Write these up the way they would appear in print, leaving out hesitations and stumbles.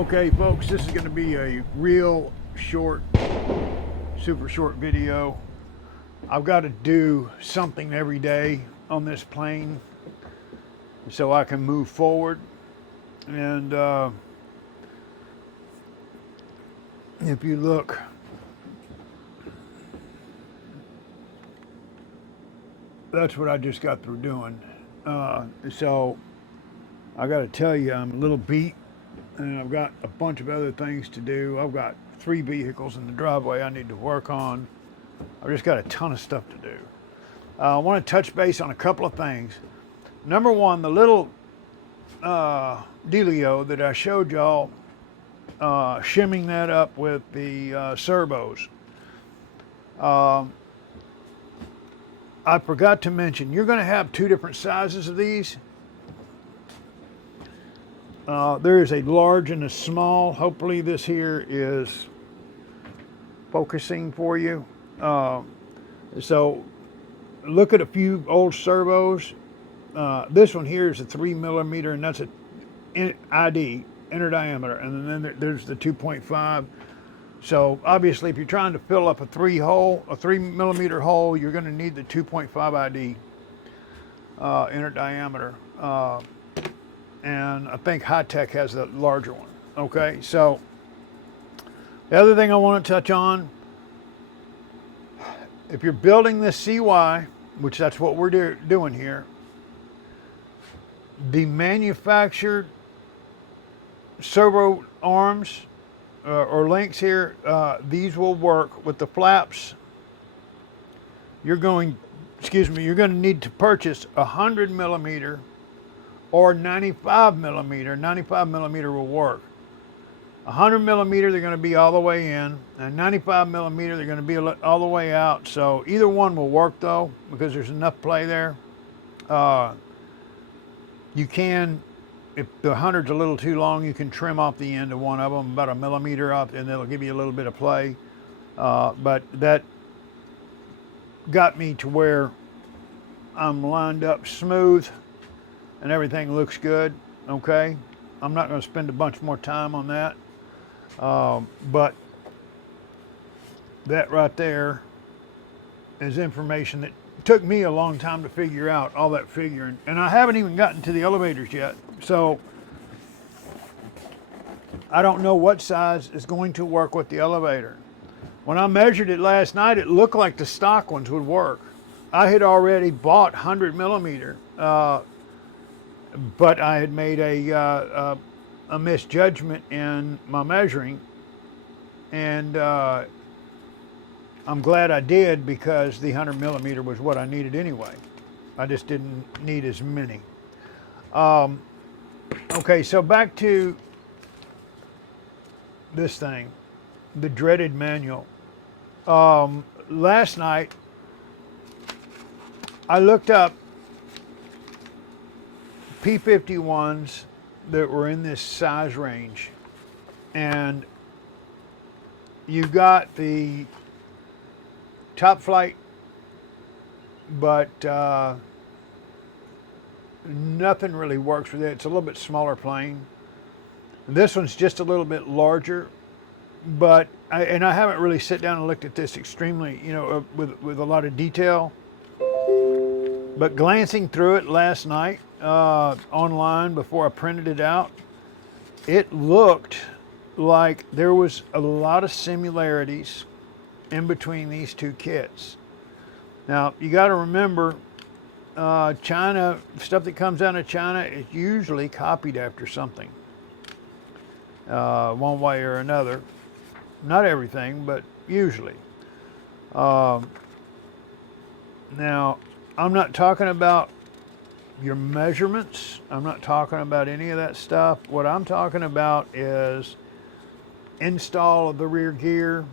Okay, folks, this is going to be a real short, super short video. I've got to do something every day on this plane so I can move forward. And if you look, that's what I just got through doing. So I got to tell you, I'm a little beat, and I've got a bunch of other things to do. I've got 3 vehicles in the driveway I need to work on. I've just got a ton of stuff to do. I want to touch base on a couple of things. Number one, the little dealio that I showed y'all, shimming that up with the servos. I forgot to mention, you're going to have 2 different sizes of these. There is a large and a small. Hopefully this here is focusing for you. So look at a few old servos. This one here is a 3mm, and that's a ID, inner diameter, and then there's the 2.5. So obviously if you're trying to fill up a 3mm hole, you're going to need the 2.5 ID inner diameter. And I think High Tech has the larger one. Okay, so the other thing I want to touch on, if you're building this CY, which that's what we're doing here, the manufactured servo arms or links here, these will work with the flaps. You're going to need to purchase 100mm or 95mm. 95mm will work. 100mm, they're going to be all the way in, and 95mm, they're going to be all the way out. So either one will work though, because there's enough play there. You can, if the 100's a little too long, you can trim off the end of one of them, about 1mm off, and that'll give you a little bit of play. But that got me to where I'm lined up smooth and everything looks good. Okay, I'm not going to spend a bunch more time on that, but that right there is information that took me a long time to figure out, all that figuring, and I haven't even gotten to the elevators yet. So I don't know what size is going to work with the elevator. When I measured it last night, it looked like the stock ones would work. I had already bought 100mm, but I had made a misjudgment in my measuring, and I'm glad I did, because the 100mm was what I needed anyway. I just didn't need as many. Okay, so back to this thing, the dreaded manual. Last night, I looked up P-51s that were in this size range, and you got the top flight, but nothing really works with it. It's a little bit smaller plane. This one's just a little bit larger, but I haven't really sit down and looked at this extremely, with a lot of detail. But glancing through it last night online before I printed it out, it looked like there was a lot of similarities in between these 2 kits. Now you got to remember, China, stuff that comes out of China is usually copied after something, one way or another. Not everything, but usually. Now, I'm not talking about your measurements. I'm not talking about any of that stuff. What I'm talking about is install of the rear gear,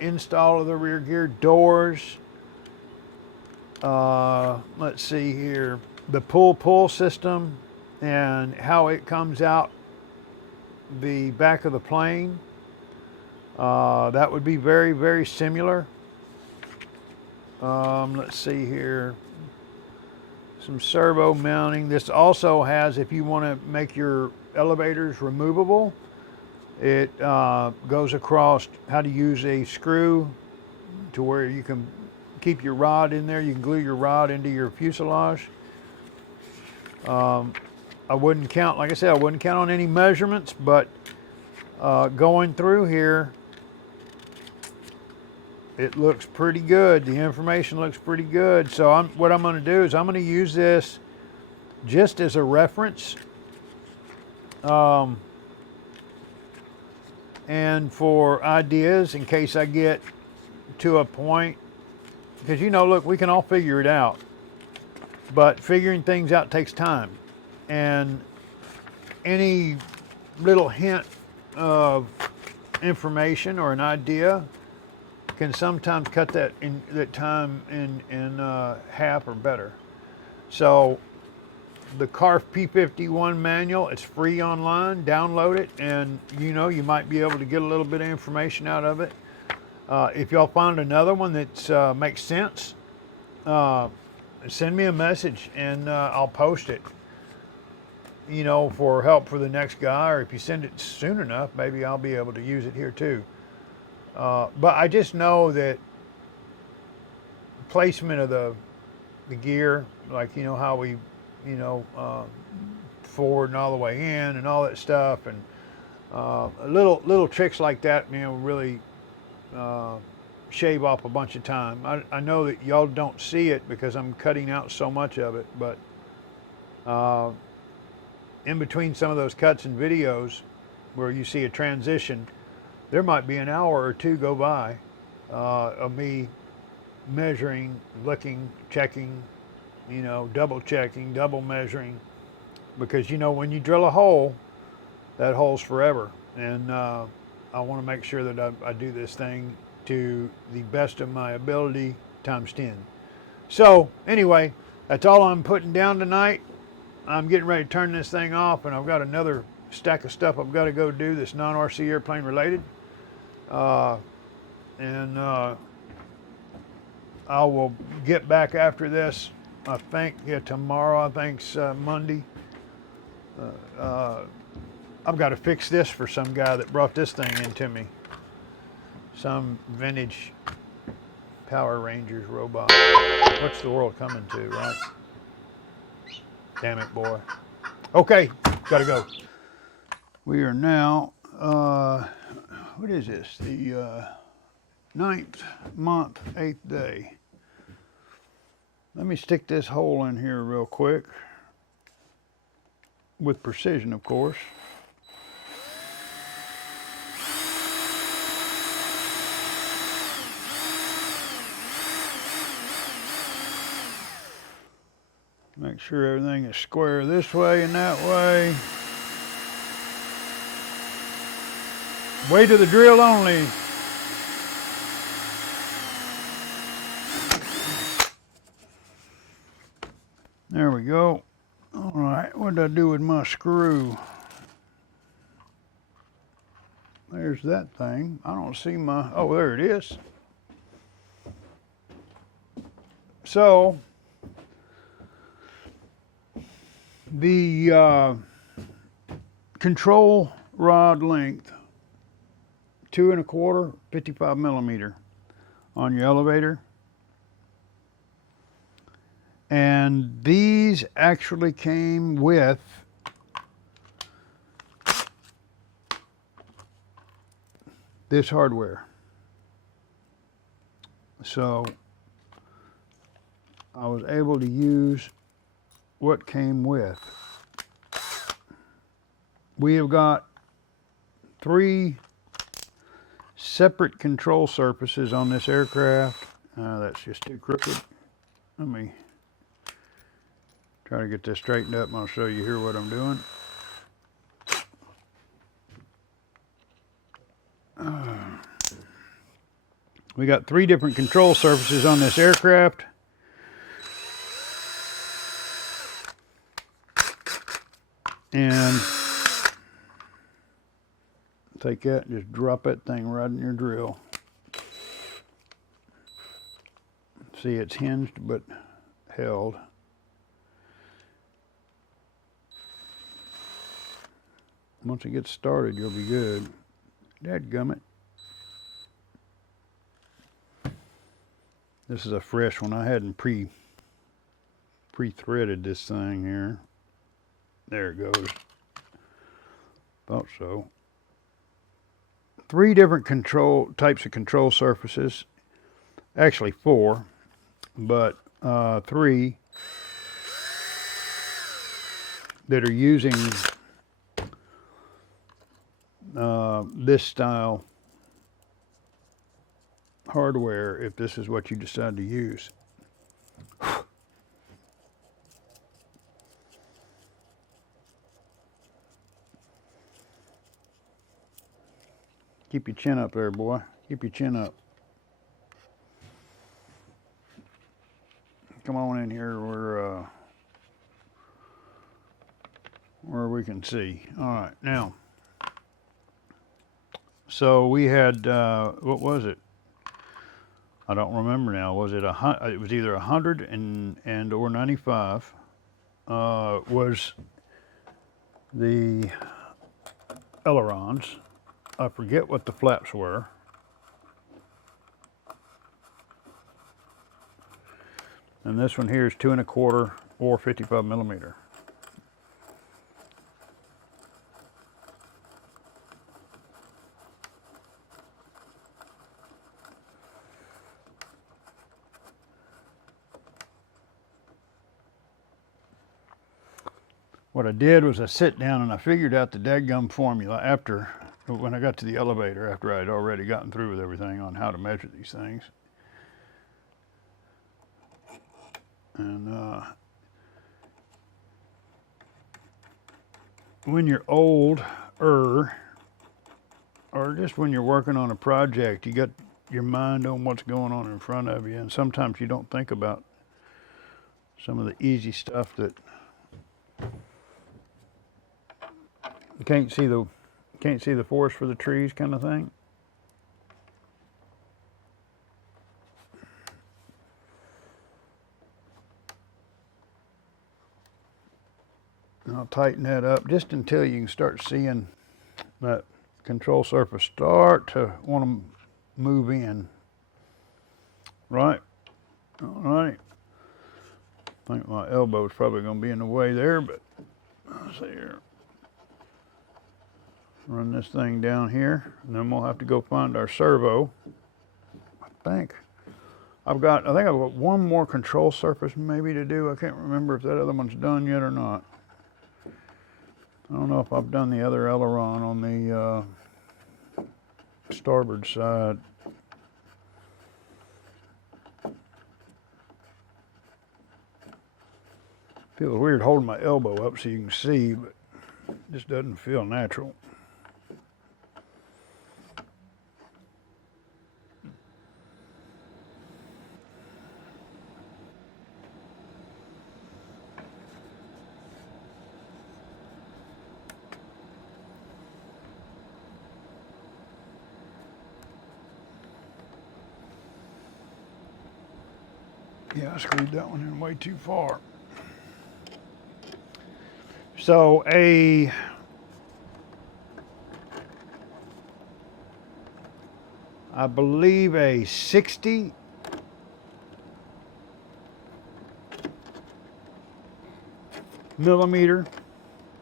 install of the rear gear doors. Let's see here, the pull system and how it comes out the back of the plane. That would be very, very similar. Let's see here, some servo mounting. This also has, if you want to make your elevators removable, It goes across how to use a screw to where you can keep your rod in there. You can glue your rod into your fuselage. I wouldn't count, like I said, I wouldn't count on any measurements, but going through here, it looks pretty good. The information looks pretty good. So what I'm going to do is I'm going to use this just as a reference. And for ideas in case I get to a point, because look, we can all figure it out, but figuring things out takes time, and any little hint of information or an idea can sometimes cut that time in half or better. So the CARF P-51 manual, it's free online. Download it, and you might be able to get a little bit of information out of it. If y'all find another one that makes sense, send me a message and I'll post it. For help for the next guy, or if you send it soon enough, maybe I'll be able to use it here too. But I just know that placement of the gear, like how we forward and all the way in and all that stuff, and little tricks like that, really shave off a bunch of time. I know that y'all don't see it because I'm cutting out so much of it, but in between some of those cuts and videos where you see a transition, there might be an hour or two go by of me measuring, looking, checking, double checking, double measuring, because when you drill a hole, that hole's forever, and I want to make sure that I do this thing to the best of my ability times 10. So anyway, that's all I'm putting down tonight. I'm getting ready to turn this thing off, and I've got another stack of stuff I've got to go do that's non-RC airplane related, and I will get back after this. I think tomorrow. I think's Monday. I've got to fix this for some guy that brought this thing into me. Some vintage Power Rangers robot. What's the world coming to, right? Damn it, boy. Okay, gotta go. We are now, what is this? The 9th month, 8th day. Let me stick this hole in here real quick. With precision, of course. Make sure everything is square this way and that way. Weight of the drill only. There we go. All right, what did I do with my screw? There's that thing. I don't see my, oh, there it is. So, the control rod length, 2 1/4, 55 millimeter on your elevator. And these actually came with this hardware. So I was able to use what came with. We have got 3 separate control surfaces on this aircraft. That's just too crooked. Let me try to get this straightened up, and I'll show you here what I'm doing. We got 3 different control surfaces on this aircraft. And take that and just drop that thing right in your drill. See, it's hinged but held. Once it gets started, you'll be good. Dadgummit. This is a fresh one. I hadn't pre-threaded this thing here. There it goes. Thought so. 3 different types of control surfaces. Actually 4, but 3 that are using this style hardware if this is what you decide to use. Keep your chin up there, boy. Keep your chin up. Come on in here where we can see. All right, now. So we had what was it? I don't remember now. Was it it was either 100 and or 95 was the ailerons. I forget what the flaps were. And this one here is 2 1/4 or 55 millimeter. What I did was I sit down and I figured out the dadgum formula when I got to the elevator, after I'd already gotten through with everything on how to measure these things. And when you're older, or just when you're working on a project, you got your mind on what's going on in front of you, and sometimes you don't think about some of the easy stuff that you can't see the forest for the trees kind of thing. And I'll tighten that up just until you can start seeing that control surface start to want to move in. Right? All right. I think my elbow's probably going to be in the way there, but let's see here. Run this thing down here, and then we'll have to go find our servo. I think I've got one more control surface maybe to do. I can't remember if that other one's done yet or not. I don't know if I've done the other aileron on the starboard side. Feels weird holding my elbow up so you can see, but it just doesn't feel natural. Yeah, I screwed that one in way too far. So I believe a 60 millimeter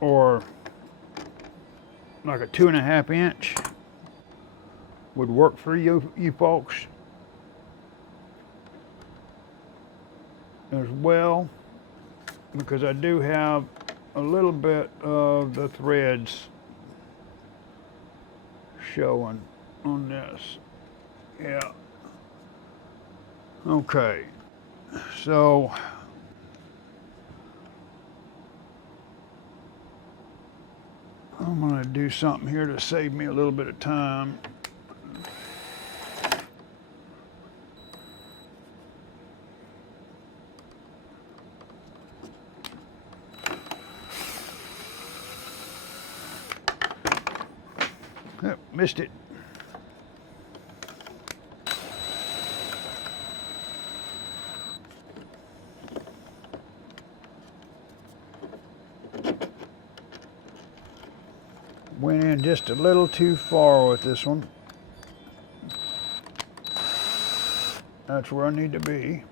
or like a 2.5 inch would work for you folks as well, because I do have a little bit of the threads showing on this. Yeah. Okay. So I'm going to do something here to save me a little bit of time. Oh, missed it. Went in just a little too far with this one. That's where I need to be.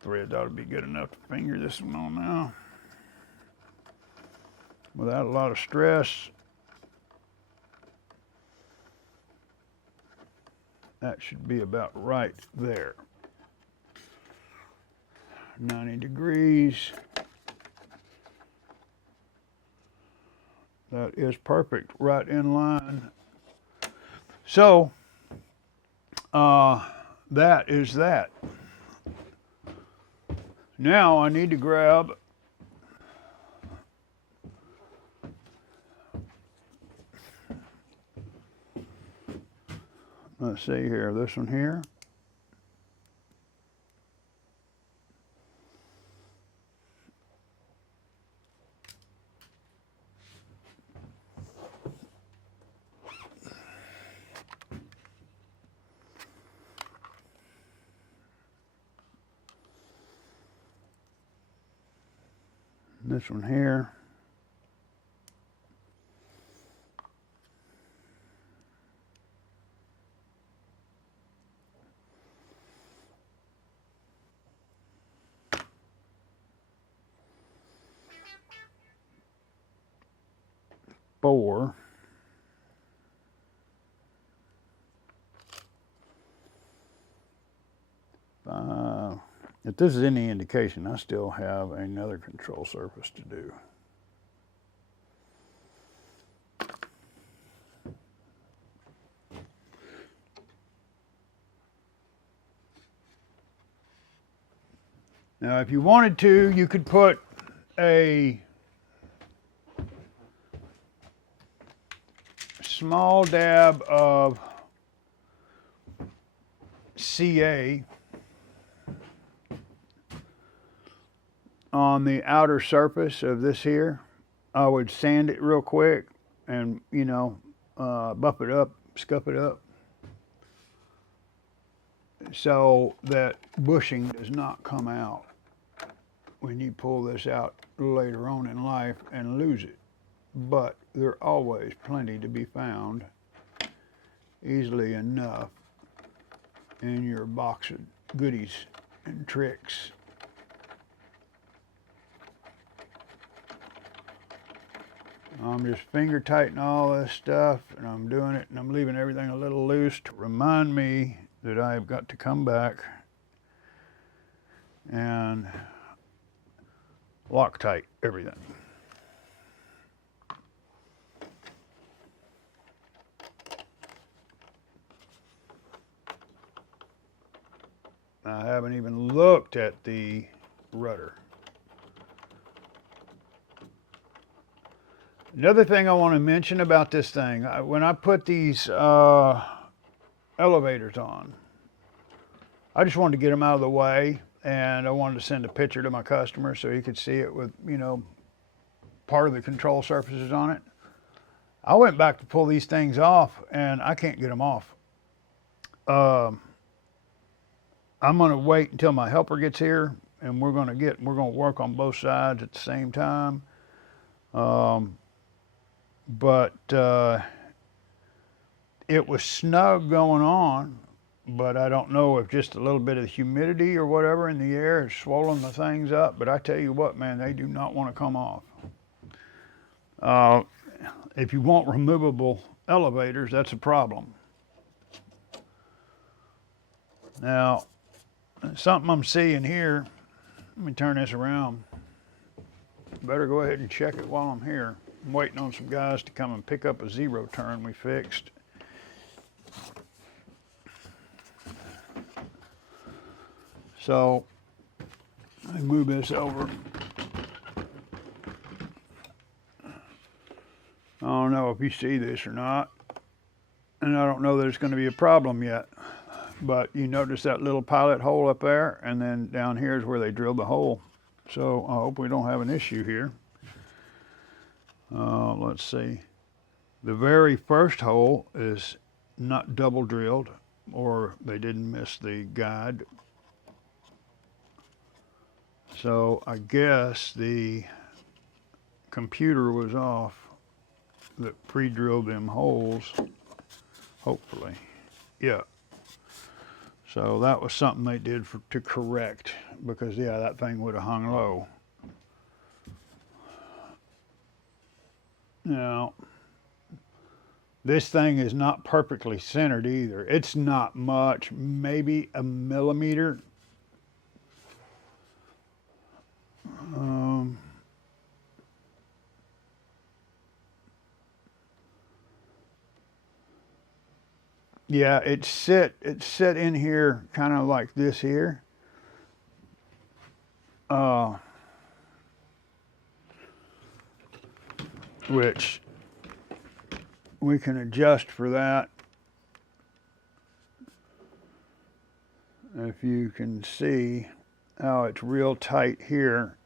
Thread ought to be good enough to finger this one on now without a lot of stress. That should be about right there. 90 degrees. That is perfect, right in line. So, that is that. Now I need to grab let's see here, this one here. This one here. Four. Five. If this is any indication, I still have another control surface to do. Now, if you wanted to, you could put a small dab of CA on the outer surface of this here. I would sand it real quick and, you know, buff it up, scuff it up, so that bushing does not come out when you pull this out later on in life and lose it. But there are always plenty to be found easily enough in your box of goodies and tricks. I'm just finger tightening all this stuff, and I'm doing it, and I'm leaving everything a little loose to remind me that I've got to come back and Loctite everything. I haven't even looked at the rudder. Another thing I want to mention about this thing, when I put these elevators on, I just wanted to get them out of the way, and I wanted to send a picture to my customer so he could see it with, you know, part of the control surfaces on it. I went back to pull these things off, and I can't get them off. I'm going to wait until my helper gets here, and we're going to work on both sides at the same time. But it was snug going on, but I don't know if just a little bit of humidity or whatever in the air has swollen the things up. But I tell you what, man, they do not want to come off. If you want removable elevators, that's a problem. Now, something I'm seeing here, let me turn this around. Better go ahead and check it while I'm here. I'm waiting on some guys to come and pick up a zero turn we fixed. So, let me move this over. I don't know if you see this or not, and I don't know that it's going to be a problem yet, but you notice that little pilot hole up there, and then down here is where they drilled the hole. So I hope we don't have an issue here. Let's see. The very first hole is not double drilled, or they didn't miss the guide. So I guess the computer was off that pre-drilled them holes, hopefully. Yeah. So that was something they did to correct, because yeah, that thing would have hung low. Now, this thing is not perfectly centered either. It's not much, maybe a millimeter. Yeah, it's set in here kind of like this here. Which we can adjust for that. If you can see how it's real tight here,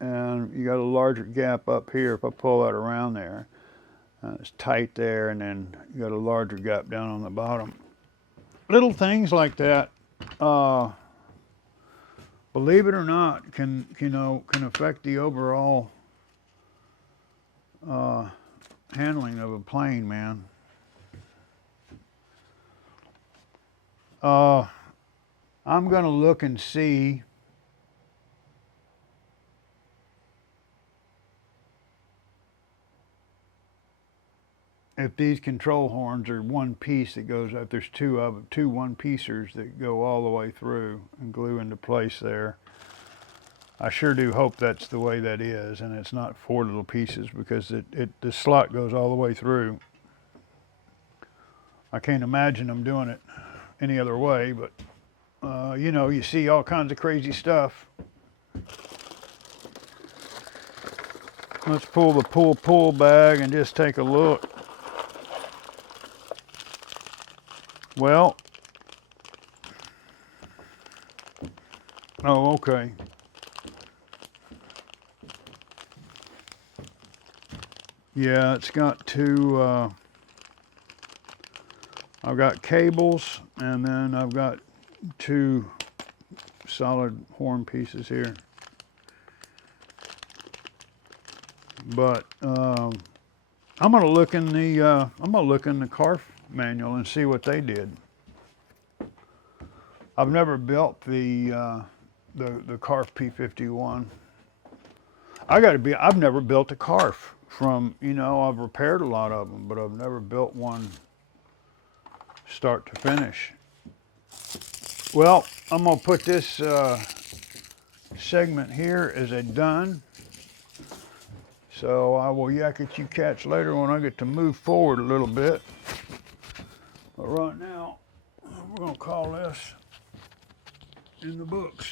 and you got a larger gap up here if I pull that around there. It's tight there, and then you got a larger gap down on the bottom. Little things like that, believe it or not, can affect the overall handling of a plane, man. I'm gonna look and see if these control horns are one piece that goes up. There's two of them, two one-piecers that go all the way through and glue into place there. I sure do hope that's the way that is, and it's not four little pieces, because the slot goes all the way through. I can't imagine them doing it any other way, but you know, you see all kinds of crazy stuff. Let's pull the pull bag and just take a look. Well, oh, okay. Yeah, it's got two, I've got cables, and then I've got two solid horn pieces here. But I'm gonna look in the CARF manual and see what they did. I've never built the CARF P-51. I've never built a CARF from, you know, I've repaired a lot of them, but I've never built one start to finish. Well, I'm gonna put this segment here as a done. So I will yak at you cats later when I get to move forward a little bit. But right now, we're gonna call this in the books.